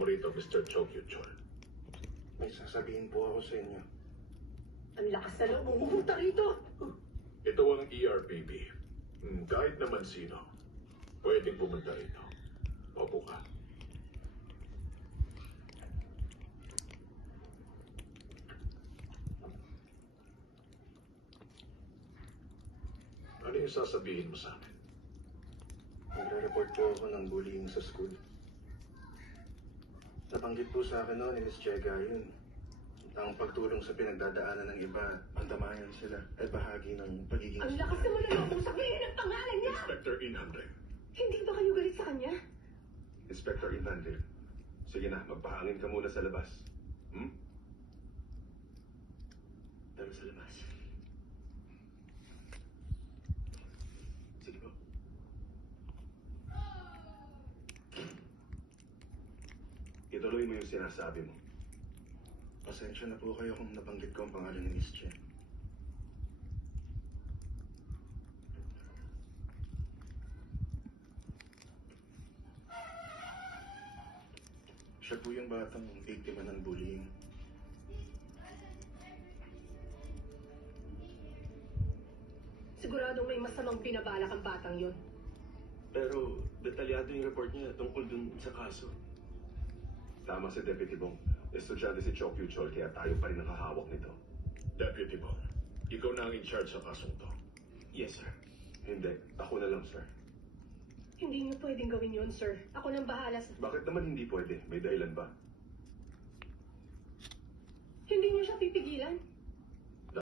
mo rito, Mr. Chokyu Chol. May sasabihin po ako sa inyo. Ang lakas na loob mong pumunta rito. Ito ang ERPB. Kahit naman sino, pwedeng pumunta rito. Opo ka. Ano yung sasabihin mo sa akin? Nagre-report po ako ng bullying sa school. Nabanggit po sa akin noon ni Miss Chega yun. Ang pagtulong sa pinagdadaanan ng iba, ang damayan sila, ay bahagi ng pagiging... Ang lakas naman na loob mong sabihin ang pangalan niya. Inspector Inhandle. Hindi ba kayo galit sa kanya? Inspector Inhandle. Sige na, magpahangin ka muna sa labas. Tara sa labas. Sige po. Ituloy mo yung sinasabi mo. Pasensya na po kayo kung nabanggit ko ang pangalan ni Miss Chen. Siya po yung batang biktima ng bullying. Siguradong may masamang binabalak ang batang yon. Pero detalyado yung report niya tungkol dun sa kaso. Tama si Deputy Bong. Estudyante si Chokyu Chol, kaya tayo pa rin nakahawak nito. Deputy Bong, ikaw na ang in charge sa kasong to. Yes, sir. Hindi, ako na lang, sir. Hindi niyo pwedeng gawin yon, sir. Ako nang bahala sa... Bakit naman hindi pwede? May dahilan ba? Hindi niyo siya pipigilan.